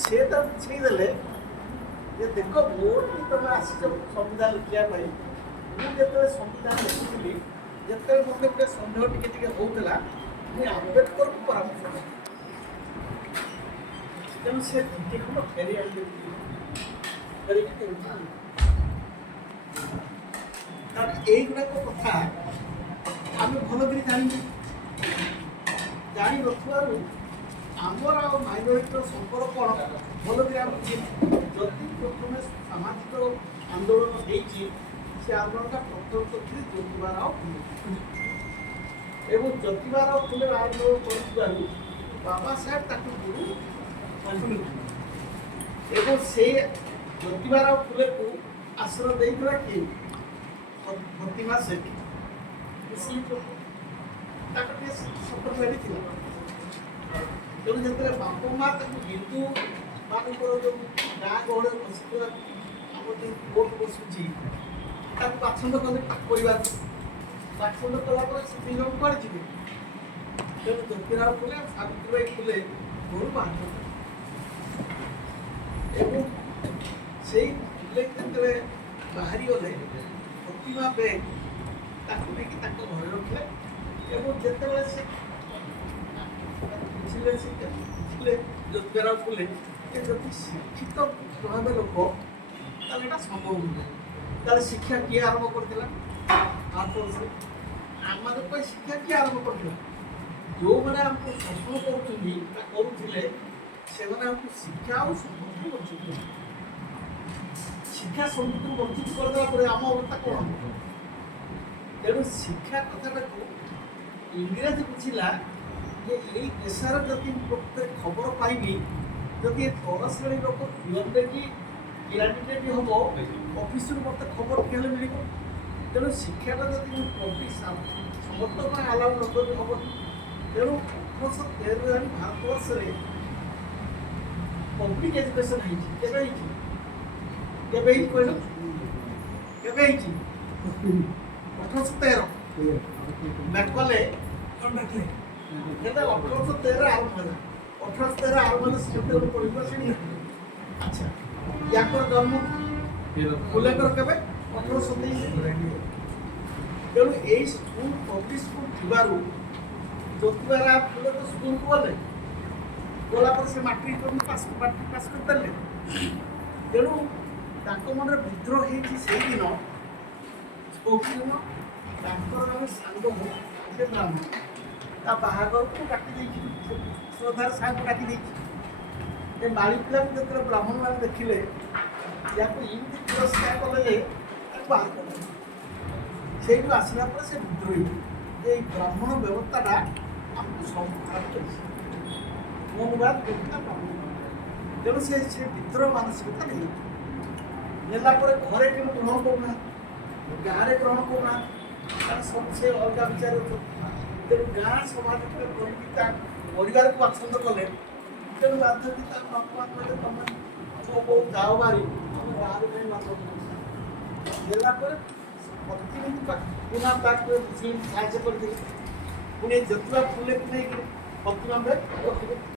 ସେ ତ ବୁଝେଇଦେଲେ ଯେ ଦେଖ ଭୋଟ ତମେ ଆସିଛ ସମ୍ବିଧାନ ଲେଖିବା ପାଇଁ। ମୁଁ ଯେତେବେଳେ ସମ୍ବିଧାନ ଲେଖୁଥିଲି, ଯେତେବେଳେ ମୋତେ ଗୋଟେ ସନ୍ଦେହ ଟିକେ ଟିକେ ହେଉଥିଲା, ମୁଁ ଆମ୍ବେଦକରକୁ ପରାମର୍ଶ କଲି। ତେଣୁ ସେ ଟିକେ ଖଣ୍ଡ ଫେରି ଆଣିଲେ ଫେରିକି ଦେଉଛନ୍ତି। କାରଣ ଏଇଗୁଡ଼ାକ କଥା ଆମେ ଭଲ କରି ଜାଣିନଥିବାରୁ ଆମର ଆଉ ମାଇନରିଟିର ସମ୍ପର୍କ କ'ଣ ଭଲ କରି ଆମେ ଯଦି ପ୍ରଥମେ ସାମାଜିକ ଆନ୍ଦୋଳନ ହେଇଛି, ସେ ଆନ୍ଦୋଳନଟା ପ୍ରଥମ କରିଥିଲେ ଜ୍ୟୋତିବା ରାଓ ଫୁଲେ ଏବଂ ଜ୍ୟୋତିବା ରାଓ ଫୁଲେ ଆନ୍ଦୋଳନ କରିଥିବାରୁ ବାବା ସାହେବ ତାକୁ ଗୁରୁ ମାନିଥିଲେ ଏବଂ ସେ ଜ୍ୟୋତିବା ରାଓ ଫୁଲେକୁ ଆଶ୍ରୟ ଦେଇଥିଲା କିଏ? ପ୍ରତିମା ସେଠୀ। ତାକୁ ଟିକେ ସପୋର୍ଟ ମିଳିଥିଲା। ତେଣୁ ଯେତେବେଳେ ବାପା ମା ତାକୁ ହିନ୍ଦୁ ମାନଙ୍କର ଯେଉଁ ଗାଁ ଗହଳରେ ବସିଥିବା ଆମର ଯେଉଁ କୋର୍ଟ ବସୁଛି, ତାକୁ ବାଛନ୍ଦ କଲେ ପରିବାର ବାଛନ୍ଦ କଲା ପରେ ସେ ଦୁଇ ଜଣ କୁଆଡ଼େ ଯିବେ? ତେଣୁ ଜ୍ୟୋତିରାଓ ଫୁଲେ ସାବିତ୍ରୀବାଈ ଫୁଲେ ଘରୁ ବାହାର କଲେ ଏବଂ ସେଇ ଫୁଲେ ଯେତେବେଳେ ବାହାରିଗଲେ, ପ୍ରତିମା ବେଗ ତାକୁ ନେଇକି ତାଙ୍କ ଘରେ ରଖିଲେ ଏବଂ ଯେତେବେଳେ ସେ ବୁଝିଲେ ଜ୍ୟୋତିରାଓ ଫୁଲେ ଯେ ଯଦି ଶିକ୍ଷିତ ଭାବେ ଲୋକ ତାହେଲେ ଏଇଟା ସମ୍ଭବ ନୁହେଁ। ତାହେଲେ ଶିକ୍ଷା କିଏ ଆରମ୍ଭ କରିଥିଲା? ଆମମାନଙ୍କ ପାଇଁ ଶିକ୍ଷା କିଏ ଆରମ୍ଭ କରିଥିଲା? ଯେଉଁମାନେ ଆମକୁ ଶୋଷଣ କରୁଛନ୍ତି ବା କରୁଥିଲେ, ସେମାନେ ଆମକୁ ଶିକ୍ଷା ଆଉ ସମୃଦ୍ଧି ବଞ୍ଚିତ କଲେ। ଶିକ୍ଷା ସମୃଦ୍ଧି ବଞ୍ଚିତ କରିଦେଲା ପରେ ଆମ ଅବସ୍ଥା କ'ଣ ହେବ? ତେଣୁ ଶିକ୍ଷା କଥାଟାକୁ ଇଂରାଜୀ ବୁଝିଲା ଯେ ଏଇ ଦେଶର ଯଦି ପ୍ରତ୍ୟେକ ଖବର ପାଇବି, ଯଦି ଏ ତଳ ଶ୍ରେଣୀ ଲୋକ ପିଅନ୍ରେ କି କ୍ୟାଣ୍ଡିଡେଟ୍ ବି ହେବ, ଅଫିସରୁ ମୋତେ ଖବର କେବେ ମିଳିବ? ତେଣୁ ଶିକ୍ଷାଟା ଯଦି ମୁଁ ସମସ୍ତ ପାଇଁ ଆଲାଉ ନ କରିବି ହେବନି। ତେଣୁ 1813 ଭାରତବର୍ଷରେ ପବ୍ଲିକ୍ ଏଜୁକେସନ୍ ହେଇଛି। କେବେ ହେଇଛି? କେବେ ହେଇଛି କହିଲ? କେବେ ହେଇଛି? 1813 ମ୍ୟାକଲେ 1813 ଆରମ୍ଭ ହେଲା। 1813 ଆରମ୍ଭ ହେଲେ ସେତେବେଳେ ପଡ଼ିବ ସେଠି। ଆଚ୍ଛା, ୟାଙ୍କର ଜନ୍ମ ଫୁଲେଙ୍କର କେବେ? 1827। ତେଣୁ ଏଇ ସ୍କୁଲ ପବ୍ଲିକ୍ ସ୍କୁଲ ଥିବାରୁ ଜ୍ୟୋତିବା ରାଓ ଫୁଲେ ତ ସ୍କୁଲକୁ ଗଲେ, ଗଲା ପରେ ସେ ମାଟ୍ରିକ ପାସ୍ କରିପାରିଲେ। ତେଣୁ ତାଙ୍କ ମନରେ ବିଦ୍ରୋହ ହେଇଛି ସେଇଦିନ। ତାଙ୍କର ଜଣେ ସାଙ୍ଗ ସେ ବ୍ରାହ୍ମଣ, ତା ବାହାଘରକୁ ଡାକି ଦେଇଛି, ଶ୍ରଦ୍ଧାର ସାଙ୍ଗକୁ ଡାକି ଦେଇଛି। ଏ ମାଳି ପିଲାକୁ ଯେତେବେଳେ ବ୍ରାହ୍ମଣ ମାନେ ଦେଖିଲେ, ୟାକୁ ଏମିତି ତିରସ୍କାର କଲେ ଯେ ତାକୁ ବାହାର କଲେ। ସେଇଠୁ ଆସିଲା ପରେ ସେ ବିଦ୍ରୋହୀ ଯେ ଏଇ ବ୍ରାହ୍ମଣ ବ୍ୟବସ୍ଥାଟା ଆମକୁ ସବୁ ଖରାପ କରିଛି, ମନୁବାଦ ବ୍ୟବସ୍ଥା ବ୍ରାହ୍ମଣ। ତେଣୁ ସେ ବିଦ୍ରୋହ ମାନସିକତା ନେଲା ପରେ ଘରେ କିନ୍ତୁ ଗ୍ରହଣ କରୁନାହାନ୍ତି, ଗାଁରେ ଗ୍ରହଣ କରୁନାହାନ୍ତି, କାରଣ ସବୁ ସେ ଅଲଗା ବିଚାର ଅଛନ୍ତି। ତେଣୁ ଗାଁ ସମାଜରେ ରହିକି ତା ପରିବାରକୁ ପସନ୍ଦ କଲେ। ତେଣୁ ବାଧ୍ୟ ତା ବାପା କହିଲେ ତମେ ବୋଉ ଯାଅ ବାହାରି, ତମେ ଗାଁରେ ଯାଇ ମାତ୍ର ଦେଲା ପରେ ପ୍ରତିନିଧି ପୁନଃ ତାକୁ ସାହାଯ୍ୟ କରିଥିଲେ। ପୁଣି ଜ୍ୟୋତିବା ଫୁଲେକୁ ନେଇକି ପ୍ରତିମା ରଖିଲେ।